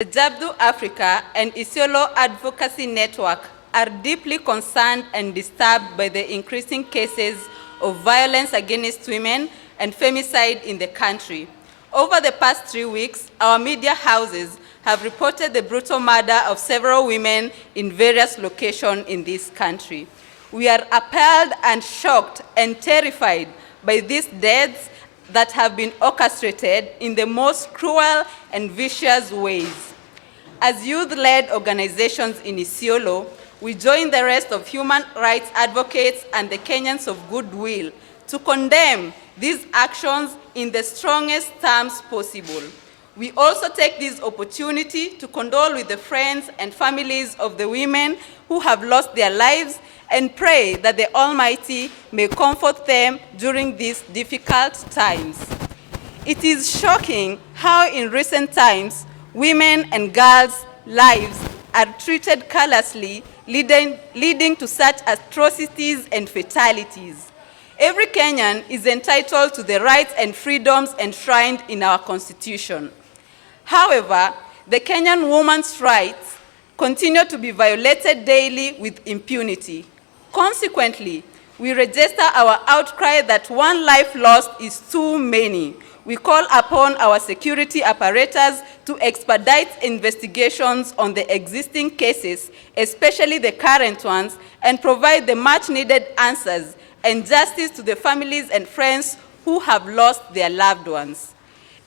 The Jabdu Africa and Isiolo Advocacy Network are deeply concerned and disturbed by the increasing cases of violence against women and femicide in the country. Over the past 3 weeks, our media houses have reported the brutal murder of several women in various locations in this country. We are appalled and shocked and terrified by these deaths that have been orchestrated in the most cruel and vicious ways. As youth-led organizations in Isiolo, we join the rest of human rights advocates and the Kenyans of goodwill to condemn these actions in the strongest terms possible. We also take this opportunity to condole with the friends and families of the women who have lost their lives and pray that the Almighty may comfort them during these difficult times. It is shocking how in recent times, women and girls' lives are treated callously, leading to such atrocities and fatalities. Every Kenyan is entitled to the rights and freedoms enshrined in our Constitution. However, the Kenyan woman's rights continue to be violated daily with impunity. Consequently, we register our outcry that one life lost is too many. We call upon our security apparatus to expedite investigations on the existing cases, especially the current ones, and provide the much-needed answers and justice to the families and friends who have lost their loved ones.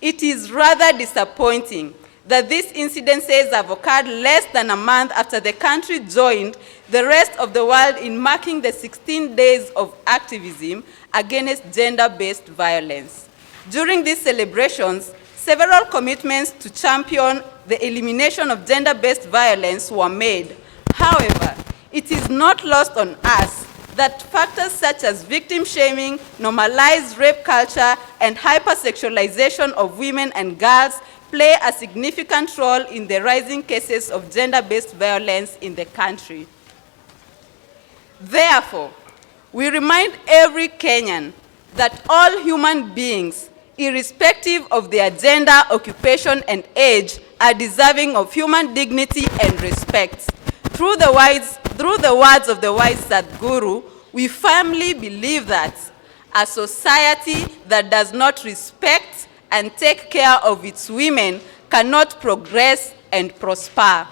It is rather disappointing that these incidences have occurred less than a month after the country joined the rest of the world in marking the 16 days of activism against gender-based violence. During these celebrations, several commitments to champion the elimination of gender-based violence were made. However, it is not lost on us that factors such as victim shaming, normalized rape culture, and hypersexualization of women and girls play a significant role in the rising cases of gender-based violence in the country. Therefore, we remind every Kenyan that all human beings, irrespective of their gender, occupation, and age, are deserving of human dignity and respect. Through the words of the wise Sadhguru, we firmly believe that a society that does not respect and take care of its women cannot progress and prosper.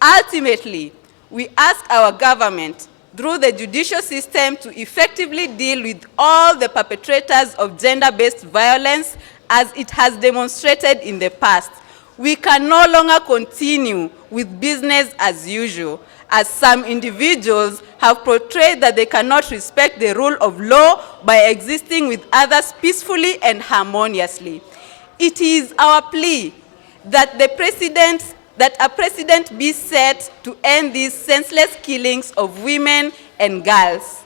Ultimately, we ask our government, through the judicial system, to effectively deal with all the perpetrators of gender-based violence as it has demonstrated in the past. We can no longer continue with business as usual, as some individuals have portrayed that they cannot respect the rule of law by existing with others peacefully and harmoniously. It is our plea that a precedent be set to end these senseless killings of women and girls.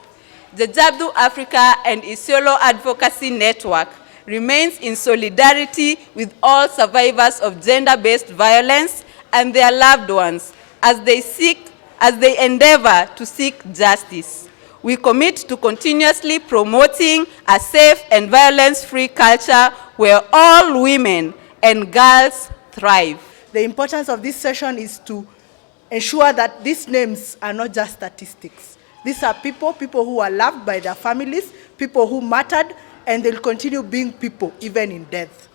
The Jabdu Africa and Isiolo Advocacy Network remains in solidarity with all survivors of gender-based violence and their loved ones as they endeavor to seek justice. We commit to continuously promoting a safe and violence-free culture where all women and girls thrive. The importance of this session is to ensure that these names are not just statistics. These are people who are loved by their families, people who mattered, and they'll continue being people even in death.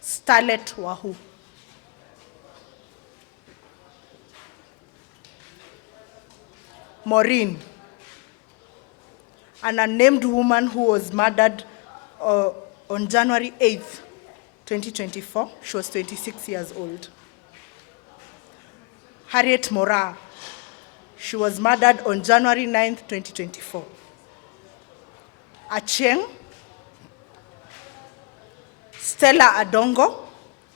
Starlet Wahoo. Maureen, an unnamed woman who was murdered on January 8th, 2024. She was 26 years old. Harriet Mora, she was murdered on January 9th, 2024. Acheng Stella Adongo,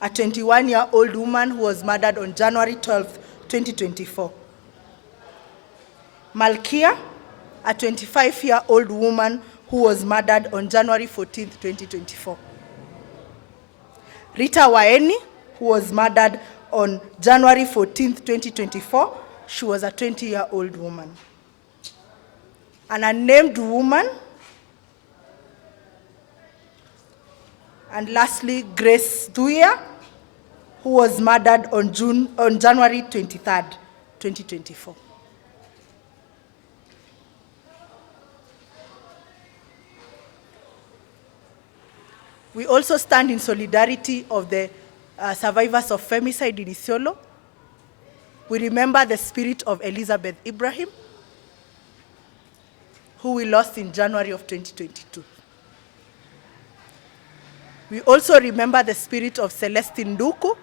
a 21-year-old woman who was murdered on January 12th, 2024. Malkia, a 25-year-old woman who was murdered on January 14th, 2024. Rita Waeni, who was murdered on January 14th, 2024. She was a 20-year-old woman. An unnamed woman. And lastly, Grace Thuya, who was murdered on January 23rd, 2024. We also stand in solidarity of the survivors of femicide in Isiolo. We remember the spirit of Elizabeth Ibrahim, who we lost in January of 2022. We also remember the spirit of Celestine Duku,